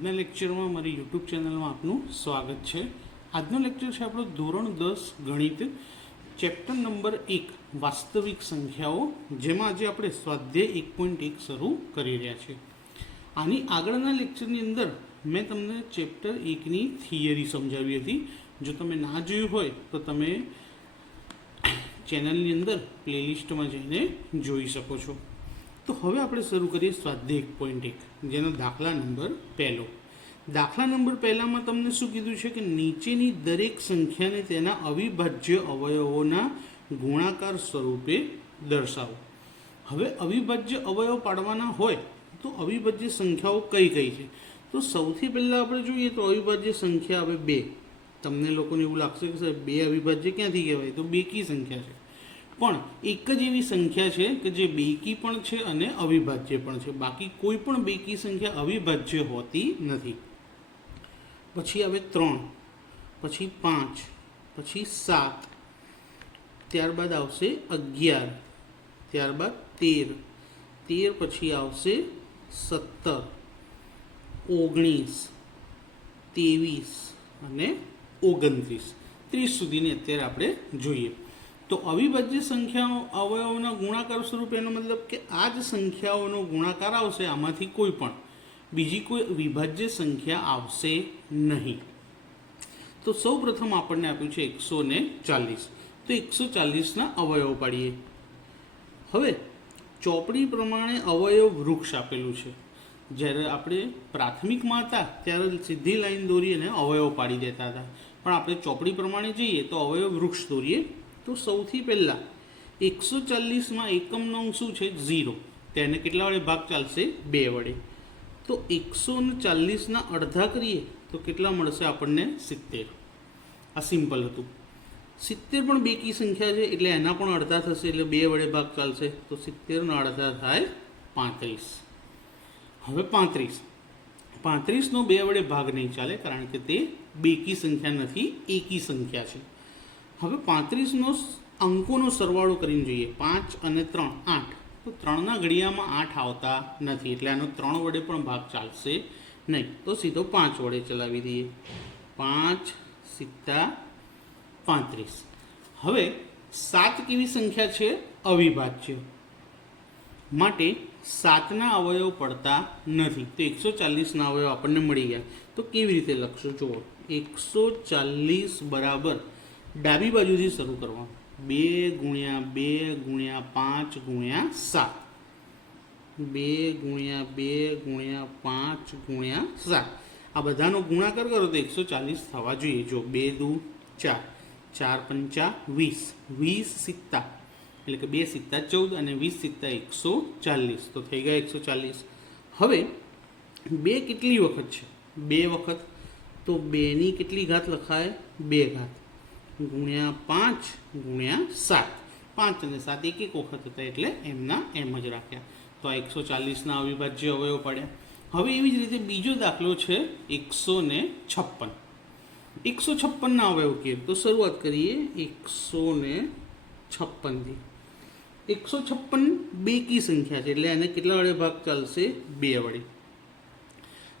આજના લેક્ચરમાં મારી યુટ્યુબ ચેનલમાં આપનું સ્વાગત છે। આજનો લેક્ચર છે આપણો ધોરણ 10 ગણિત ચેપ્ટર નંબર 1 વાસ્તવિક સંખ્યાઓ, જેમાં આજે આપણે સ્વાધ્યાય 1.1 શરૂ કરી રહ્યા છીએ। આની આગળના લેક્ચરની અંદર મેં તમને ચેપ્ટર 1ની થિયરી સમજાવી હતી। જો તમે ના જોયું હોય તો તમે ચેનલની અંદર પ્લેલિસ્ટમાં જઈને જોઈ શકો છો। તો હવે આપણે શરૂ કરીએ સ્વાધ્યાય 1.1, જેનો દાખલા નંબર પહેલો। દાખલા નંબર પહેલામાં તમને શું કીધું છે કે નીચેની દરેક સંખ્યાને તેના અવિભાજ્ય અવયવોના ગુણાકાર સ્વરૂપે દર્શાવો। હવે અવિભાજ્ય અવયવ પાડવાના હોય તો અવિભાજ્ય સંખ્યાઓ કઈ કઈ છે? તો સૌથી પહેલાં આપણે જોઈએ તો અવિભાજ્ય સંખ્યા હવે 2। તમને લોકોને એવું લાગશે કે સાહેબ 2 અવિભાજ્ય ક્યાંથી કહેવાય? તો બેકી સંખ્યા છે, પણ એક જ એવી સંખ્યા છે કે જે બેકી પણ છે અને અવિભાજ્ય પણ છે। બાકી કોઈ પણ બેકી સંખ્યા અવિભાજ્ય હોતી નથી। પછી આવે 3, પછી 5, પછી 7, ત્યારબાદ આવશે 11, ત્યારબાદ 13, 13 પછી આવશે 17, 19, 23 અને 29, 30 સુધીની અત્યારે આપણે જોઈએ। તો અવિભાજ્ય સંખ્યાઓ અવયવોના ગુણાકાર સ્વરૂપે એનો મતલબ કે આ જ સંખ્યાઓનો ગુણાકાર આવશે, આમાંથી કોઈ પણ બીજી કોઈ વિભાજ્ય સંખ્યા આવશે નહીં। તો સૌ પ્રથમ આપણને આપ્યું છે 140, તો 140ના અવયવ પાડીએ। હવે ચોપડી પ્રમાણે અવયવ વૃક્ષ આપેલું છે। જ્યારે આપણે પ્રાથમિકમાં હતા ત્યારે સીધી લાઈન દોરી અને અવયવ પાડી દેતા હતા, પણ આપણે ચોપડી પ્રમાણે જઈએ તો અવયવ વૃક્ષ દોરીએ। તો સૌથી પહેલાં 140માં એકમનો અંક શું છે? 0, તેને કેટલા વડે ભાગ ચાલશે? 2 વડે। તો 140ના અડધા કરીએ તો કેટલા મળશે આપણને? 70। આ સિમ્પલ હતું। 70 પણ બેકી સંખ્યા છે એટલે એના પણ અડધા થશે, એટલે 2 વડે ભાગ ચાલશે, તો 70ના અડધા થાય 35। હવે 35નો 2 વડે ભાગ નહીં ચાલે, કારણ કે તે બેકી સંખ્યા નથી, એકી સંખ્યા છે। હવે 35નો અંકોનો સરવાળો કરીને જોઈએ, 5 અને 3 8, તો 3ના ઘડિયામાં 8 આવતા નથી, એટલે આનો 3 વડે પણ ભાગ ચાલશે નહીં, તો સીધો 5 વડે ચલાવી દઈએ। 5 સિત્તા 35। હવે 7 કેવી સંખ્યા છે? અવિભાજ્ય, માટે 7ના અવયવ પડતા નથી, તો 140ના અવયવ આપણને મળી ગયા। તો કેવી રીતે લખશો? જુઓ, 140 બરાબર ડાબી બાજુથી શરૂ કરવાનું, 2 ગુણ્યા 2 ગુણ્યા 5 ગુણ્યા 7, 2 ગુણ્યા 2 ગુણ્યા 5 ગુણ્યા 7, આ બધાનો ગુણાકાર કરો તો 140 થવા જોઈએ। જો 2 દુ 4, 4 પંચા 20, 20 સિત્તા એટલે કે 2 સિત્તા 14 અને 20 સિત્તા 140, તો થઈ ગયા 140। હવે 2 કેટલી વખત છે? 2 વખત, તો 2ની કેટલી ઘાત લખાય? 2 ઘાત ગુણ્યા 5 ગુણ્યા 7, 5 અને 7 એક એક વખત હતા એટલે એમના એમ જ રાખ્યા। તો આ 140ના અવિભાજ્ય અવયવ પડ્યા। હવે એવી જ રીતે બીજો દાખલો છે 156। 156ના અવયવ કે તો શરૂઆત કરીએ 156થી। 156 બેકી સંખ્યા છે એટલે એને કેટલા વડે ભાગ ચાલશે? 2 વડે।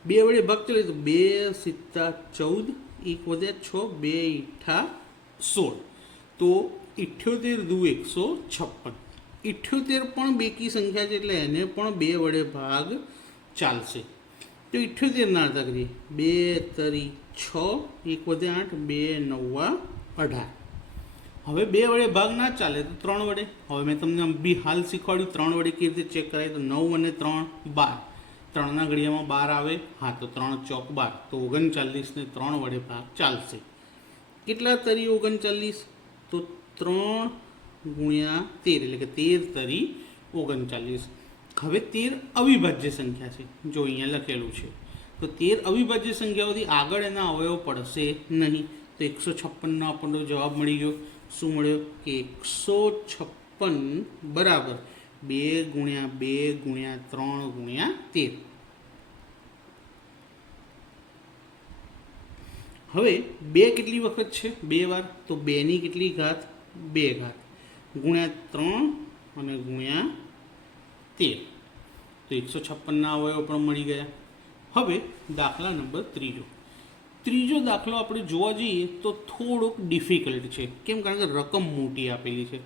2 વડે ભાગ ચાલે તો 2 સિત્તા 14, 1 વધ્યા 6, 2 ઈઠા 16, તો 78 દુ 156। 78 પણ બેકી સંખ્યા છે એટલે એને પણ 2 વડે ભાગ ચાલશે, તો 78ના અડધા કરીએ, 2 તરી 6, 1 વધ્યા 8, 2 નવા 18। હવે 2 વડે ભાગ ના ચાલે તો 3 વડે। હવે મેં તમને બી હાલ શીખવાડ્યું 3 વડે કેવી રીતે ચેક કરાય, તો 9 અને 3 12, 3ના ઘડિયામાં 12 આવે, હા, તો 3 ચોક 12, તો 39ને 3 વડે ભાગ ચાલશે। કેટલા તરી 39? તો 3 ગુણ્યા 13 એટલે કે 13 તરી 39। હવે 13 અવિભાજ્ય સંખ્યા છે, જો અહીંયા લખેલું છે, તો 13 અવિભાજ્ય સંખ્યાઓથી આગળ એના અવયવ પડશે નહીં, તો 156નો આપણને જવાબ મળી ગયો। શું મળ્યો? કે 156 બરાબર 2 ગુણ્યા 2 ગુણ્યા 3 ગુણ્યા 13। હવે 2 કેટલી વખત છે? 2 વાર, તો 2ની કેટલી ઘાત? 2 ઘાત ગુણ્યા 3 અને ગુણ્યા 13, તો 156ના અવયવ પણ મળી ગયા। હવે દાખલા નંબર ત્રીજો દાખલો આપણે જોવા જઈએ તો થોડોક ડિફિકલ્ટ છે. કેમ? કારણ કે રકમ મોટી આપેલી છે,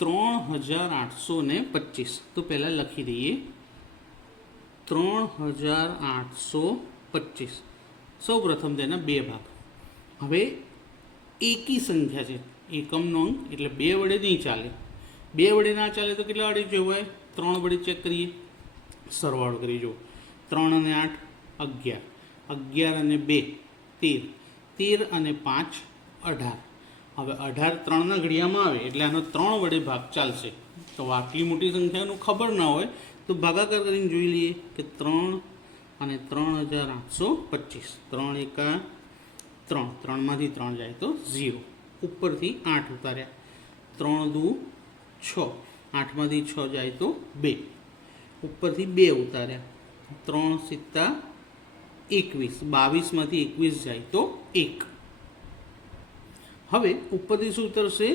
3825. તો પહેલાં લખી દઈએ 3825. સૌ પ્રથમ તેના બે ભાગ. હવે એકી સંખ્યા છે, એકમનો અંક એટલે 2 વડે નહીં ચાલે. 2 વડે ના ચાલે તો કેટલા વડે જોવાય? 3 વડે ચેક કરીએ, સરવાળો કરી જુઓ. 3 અને 8 11, 11 અને 2 13, 13 અને 5 18. હવે 18 3ના ઘડિયામાં આવે એટલે આનો 3 વડે ભાગ ચાલશે. તો આટલી મોટી સંખ્યાનું ખબર ના હોય તો ભાગાકાર કરીને જોઈ લઈએ કે 3 અને 3825. 3 એકા 3, 3માંથી 3 જાય તો 0. ઉપરથી 8 ઉતાર્યા, 3 દુ 6, 8માંથી 6 જાય તો 2. ઉપરથી 2 ઉતાર્યા, 3 સિત્તા 21, 22માંથી 21 જાય તો 1. હવે ઉપરથી શું ઉતરશે?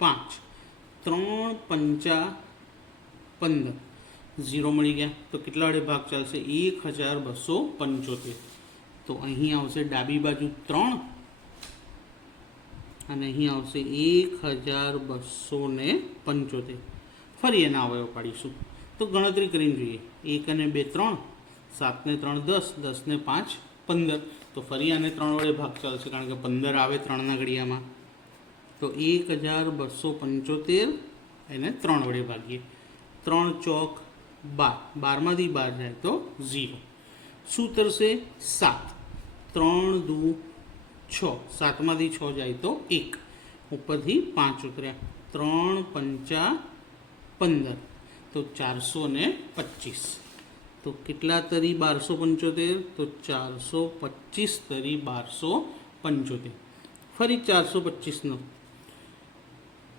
5. 3 પંચા 15, 0 મળી ગયા. તો કેટલા વડે ભાગ ચાલશે? 1275. તો અહીં આવશે ડાબી બાજુ 3 અને અહીં આવશે 1275. ફરી એના અવયવ પાડીશું. તો ગણતરી કરીને જોઈએ. 1 અને 2 3, 7 ને 3 10, 10 ને 5 15. તો ફરી આને 3 વડે ભાગ ચાલશે કારણ કે 15 આવે 3ના ઘડિયામાં. તો 1275 એને 3 વડે ભાગીએ. 3 ચોક 12, 12માંથી 12 જાય તો 0. શું ઉતરશે? 7. 3 દુ 6, 7માંથી 6 જાય તો 1. ઉપરથી 5 ઉતર્યા, 3 પંચા 15. તો 425. તો કેટલા તરી 1275? તો 425 તરી 1275. ફરી 425નો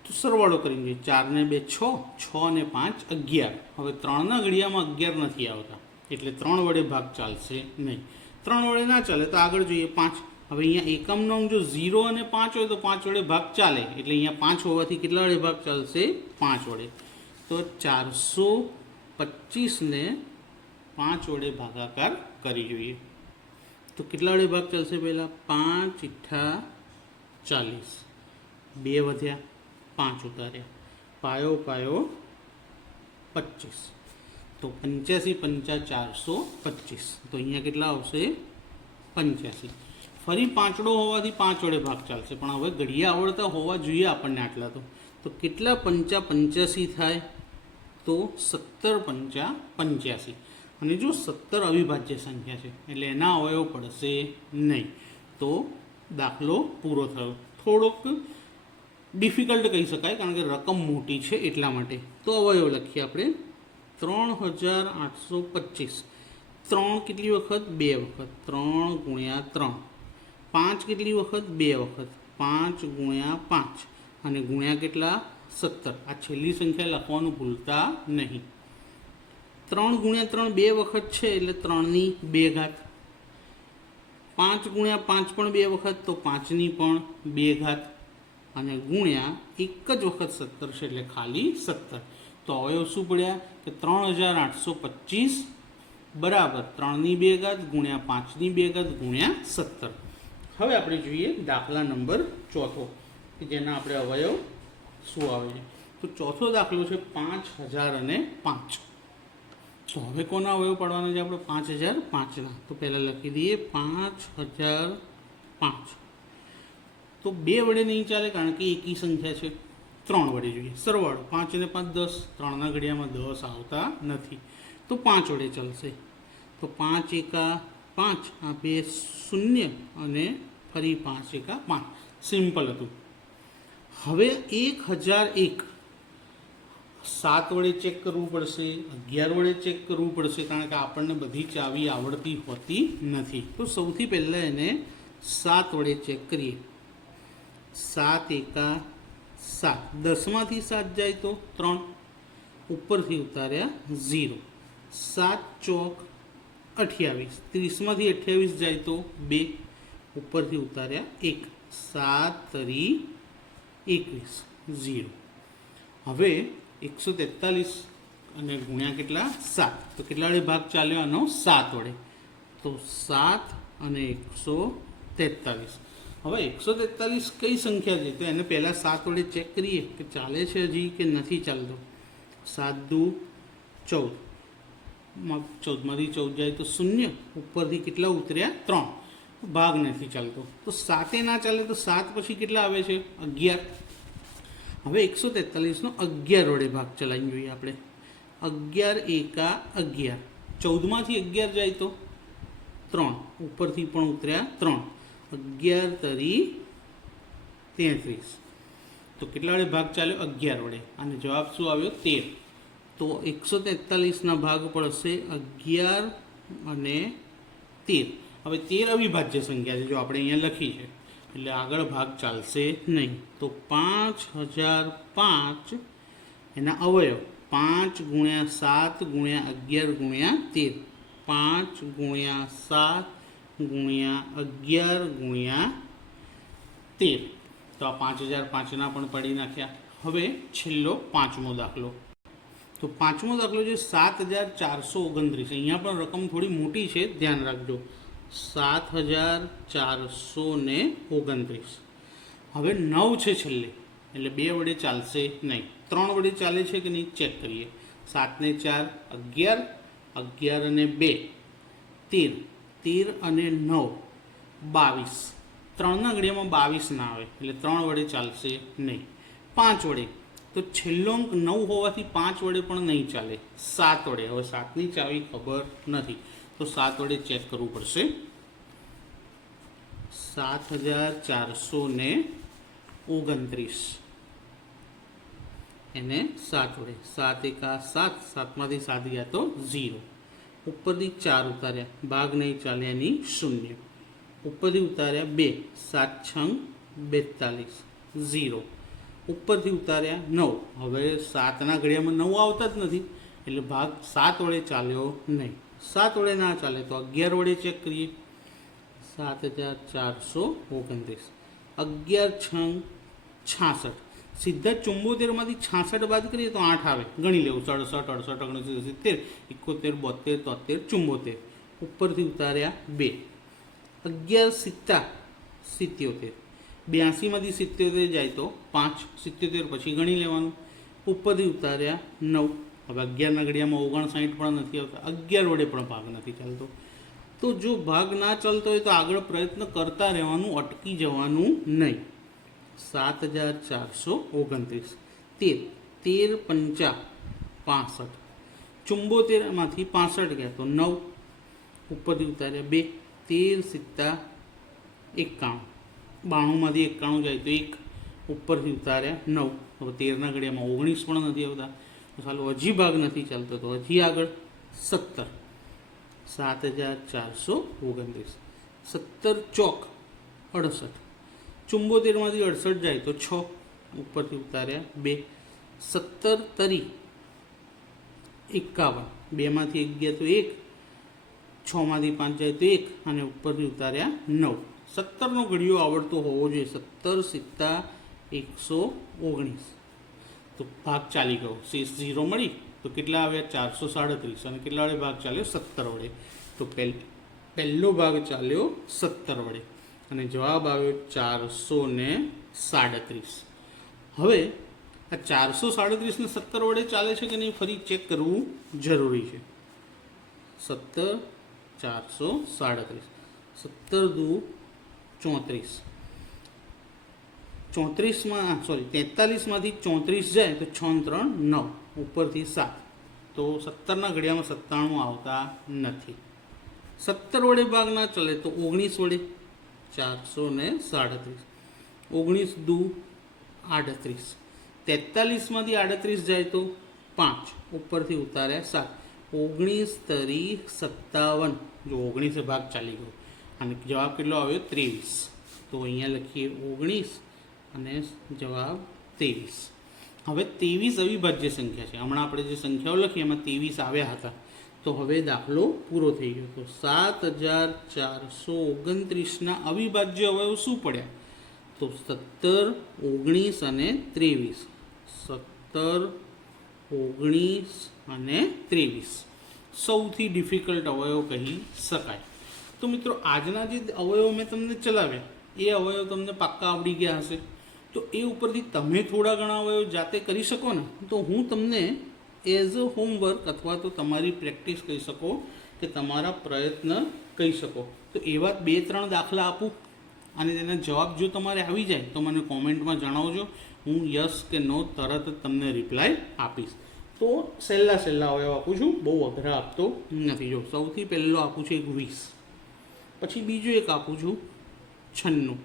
તો સરવાળો કરીને જોઈએ. 4 ને 2 6, 6 ને 5 11. હવે 3ના ઘડિયામાં 11 નથી આવતા એટલે 3 વડે ભાગ ચાલશે નહીં. 3 વડે ના ચાલે તો આગળ જોઈએ 5. હવે અહીંયા એકમનો અંક જો 0 અને 5 હોય તો 5 વડે ભાગ ચાલે એટલે અહીંયા 5 હોવાથી કેટલા વડે ભાગ ચાલશે? 5 વડે. તો 425 ને 5 વડે ભાગાકાર કરી જોઈએ. તો કેટલા વડે ભાગ ચાલશે? પહેલાં 5 ઈઠ્ઠા 40, 2 વધ્યા, 5 ઉતાર્યા, પાયો પાયો 25. તો 85 પંચા 425. તો અહીંયા કેટલા આવશે? 85. ફરી પાંચડો હોવાથી 5 વડે ભાગ ચાલશે પણ હવે ઘડિયા આવડતા હોવા જોઈએ આપણને આટલા. તો કેટલા પંચા 85 થાય? તો 17 પંચા 85. અને જો 17 અવિભાજ્ય સંખ્યા છે એટલે એના અવયવ પડશે નહીં. તો દાખલો પૂરો થયો. થોડોક ડિફિકલ્ટ કહી શકાય કારણ કે રકમ મોટી છે એટલા માટે. તો અવયવ લખીએ આપણે. 3825. 3 કેટલી વખત? 2 વખત. 3 ગુણ્યા 3. 5 કેટલી વખત? 2 વખત. 5 ગુણ્યા 5 અને ગુણ્યા કેટલા? 17. આ છેલ્લી સંખ્યા લખવાનું ભૂલતા નહીં. 3 ગુણ્યા 3 2 વખત છે એટલે 3ની 2 ઘાત. 5 ગુણ્યા 5 પણ 2 વખત તો 5ની પણ 2 ઘાત અને ગુણ્યા એક જ વખત 17 છે એટલે ખાલી 17. તો અવયવ શું પડ્યા કે 3825 બરાબર 3ની 2 ઘાત ગુણ્યા 5ની 2 ઘાત ગુણ્યા 17. હવે આપણે જોઈએ દાખલા નંબર 4 કે જેના આપણે અવયવ શું આવે છે. તો ચોથો દાખલો છે 5005. તો હવે કોના અવયવ પાડવાના છે આપણે? 5005ના. તો પહેલાં લખી દઈએ 5005. તો 2 વડે નહીં ચાલે કારણ કે એકી સંખ્યા છે. 3 વડે જોઈએ. સરવાળો 5 અને 5 10. 3ના ઘડિયામાં 10 આવતા નથી તો 5 વડે ચાલશે. તો 5 એકા 5, આ 2 0 અને ફરી 5 એકા 5. સિમ્પલ હતું. હવે 1001 7 વડે ચેક કરવું પડશે, 11 વડે ચેક કરવું પડશે કારણ કે આપણને બધી ચાવી આવડતી હોતી નથી. તો સૌથી પહેલાં એને 7 વડે ચેક કરીએ. 7 એકા 7. 10માંથી 7 જાય તો 3. ઉપરથી ઉતાર્યા 0. 7 ચોક 28. 30માંથી 28 જાય તો 2. ઉપરથી ઉતાર્યા 1. 7 તરી 21 0. હવે 143 અને ગુણ્યા કેટલા? 7. તો કેટલા વડે ભાગ ચાલ્યો આનો? 7 વડે. તો 7 અને 143. હવે 143 કઈ સંખ્યા છે? તો એને પહેલાં 7 વડે ચેક કરીએ કે ચાલે છે હજી કે નથી ચાલતો. 7 દુ 14, 14માંથી 14 જાય તો 0, ઉપરથી કેટલા ઉતર્યા? 3. ભાગ નથી ચાલતો. તો 7 ના ચાલે તો 7 પછી કેટલા આવે છે? 11. હવે 143નો 11 વડે ભાગ ચલાવી જોઈએ આપણે. 11 એકા 11, 14માંથી 11 જાય તો 3, ઉપરથી પણ ઉતર્યા 3. 11 તરી 33. તો કેટલા વડે ભાગ ચાલ્યો? 11 વડે. અને જવાબ શું આવ્યો? 13. તો 143ના ભાગ પડશે 11 અને 13. હવે 13 અવિભાજ્ય સંખ્યા છે, જો આપણે અહીંયા લખી છે, એટલે આગળ ભાગ ચાલશે નહીં. તો 5005 એના અવયવ 5 ગુણ્યા 7 ગુણ્યા 11 ગુણ્યા 13. 5 ગુણ્યા 7 ગુણ્યા 11 ગુણ્યા 13. તો આ 5005ના પણ પાડી નાખ્યા. હવે છેલ્લો 5મો દાખલો. તો 5મો દાખલો છે 7429. અહીંયા પણ રકમ થોડી મોટી છે, ધ્યાન રાખજો. 7429. હવે 9 છે છેલ્લે, એટલે 2 વડે ચાલશે નહીં. 3 વડે ચાલે છે કે નહીં ચેક કરીએ. 7 ને 4 11, 11 અને 2 13, 13 અને 9 22. 3ના ઘડિયામાં 22 ના આવે, એટલે 3 વડે ચાલશે નહીં. 5 વડે, તો છેલ્લો અંક 9 હોવાથી 5 વડે પણ નહીં ચાલે. 7 વડે, હવે 7ની ચાવી ખબર નથી તો 7 વડે ચેક કરવું પડશે. 7429 એને 7 વડે. 7 એકા 7, 7માંથી 7 ગયા તો 0. ઉપરથી 4 ઉતાર્યા, ભાગ નહીં ચાલે એની 0. ઉપરથી ઉતાર્યા 2, 7 6 42, 0. ઉપરથી ઉતાર્યા 9. હવે 7ના ઘડિયામાં 9 આવતા જ નથી, એટલે ભાગ 7 વડે ચાલ્યો નહીં. 7 વડે ના ચાલે તો 11 વડે ચેક કરીએ. 7429, 11 6 66. સીધા 74માંથી 66 બાદ કરીએ તો 8 આવે. ગણી લેવું. 67, 68, 69, 70, 71, 72, 73, 74. ઉપરથી ઉતાર્યા 2. 11 77, 82માંથી 77 જાય તો 5, 77 પછી ગણી લેવાનું. ઉપરથી ઉતાર્યા 9. હવે 11ના ઘડિયામાં 59 પણ નથી આવતા. 11 વડે પણ ભાગ નથી ચાલતો. તો જો ભાગ ના ચાલતો હોય તો આગળ પ્રયત્ન કરતા રહેવાનું, અટકી જવાનું નહીં. 7429, 13 5 65. 74માંથી 65 ગયા તો 9. ઉપરથી ઉતાર્યા 2. 13 7 91. 92માંથી 91 જાય તો 1. ઉપરથી ઉતાર્યા 9. હવે 13ના ઘડિયામાં 19 પણ નથી આવતા. તો ચાલો હજી ભાગ નથી ચાલતો, તો હજી આગળ 17. 7429, 17 ચોક 68. 74માંથી 68 જાય તો 6. ઉપરથી ઉતાર્યા 2. 17 તરી 51. 2માંથી 1 ગયા તો 1. 6માંથી 5 જાય તો 1. અને ઉપરથી ઉતાર્યા 9. 17નો ઘડિયો આવડતો હોવો જોઈએ. 17 7 119. તો ભાગ ચાલી ગયો, શેષ 0 મળી. તો કેટલા આવ્યા? 437. અને કેટલા વડે ભાગ ચાલ્યો? 17 વડે. તો પહેલો ભાગ ચાલ્યો 17 વડે અને જવાબ આવ્યો 437. હવે આ 437 ને 17 વડે ચાલે છે કે નહીં ફરી ચેક કરવું જરૂરી છે. 17 437, 17 દુ 34. 43માંથી 34 જાય તો 6 3 9. ઉપરથી 7. તો 17ના ઘડિયામાં 97 આવતા નથી. 17 વડે ભાગ ના ચાલે તો 19 વડે. 437, 19 દુ 38. 43માંથી 38 જાય તો 5. ઉપરથી ઉતાર્યા 7. 19 તરી 57. જો 19 ભાગ ચાલી ગયો અને જવાબ કેટલો આવ્યો? 23. તો અહીંયા લખીએ 19 અને જવાબ 23. હવે 23 અવિભાજ્ય સંખ્યા છે. હમણાં આપણે જે સંખ્યાઓ લખી એમાં 23 આવ્યા હતા. તો હવે દાખલો પૂરો થઈ ગયો. તો 7429ના અવિભાજ્ય અવયવ શું પડ્યા? તો 17, 19 અને 23. 17, 19 અને 23 સૌથી ડિફિકલ્ટ અવયવ કહી શકાય. તો મિત્રો આજના જે અવયવો મેં તમને ચલાવ્યા એ અવયવ તમને પાક્કા આવડી ગયા હશે. તો એ ઉપરથી તમે થોડા ઘણા અવયવ જાતે કરી શકો ને, તો હું તમને એઝ અ હોમવર્ક અથવા તો તમારી પ્રેક્ટિસ કહી શકો કે તમારા પ્રયત્ન કહી શકો. તો એવા 2-3 દાખલા આપું અને તેના જવાબ જો તમારે આવી જાય તો મને કોમેન્ટમાં જણાવજો. હું યસ કે નો તરત જ તમને રિપ્લાય આપીશ. તો સહેલા અવયવ આપું છું, બહુ અઘરા આપતો નથી. જો સૌથી પહેલો આપું છું એક 20, પછી બીજું એક આપું છું 96,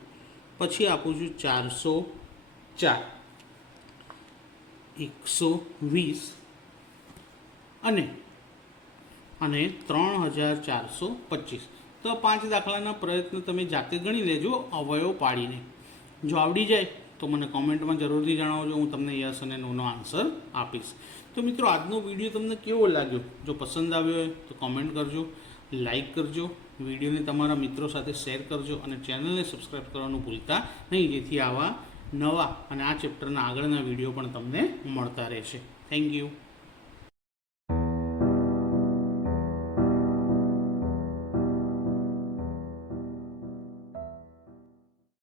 પછી આપું છું 404, 120 અને 3425. તો આ 5 દાખલાના પ્રયત્ન તમે જાતે ગણી લેજો અવયવ પાડીને. જો આવડી જાય તો મને કોમેન્ટમાં જરૂરથી જણાવજો, હું તમને યસ અને નોનો આન્સર આપીશ. તો મિત્રો આજનો વિડીયો તમને કેવો લાગ્યો? જો પસંદ આવ્યો હોય તો કોમેન્ટ કરજો, લાઈક કરજો, વિડીયોને તમારા મિત્રો સાથે શેર કરજો અને ચેનલને સબસ્ક્રાઈબ કરવાનું ભૂલતા નહીં, જેથી આવા નવા અને આ ચેપ્ટરના આગળના વિડીયો પણ તમને મળતા રહેશે. Thank you.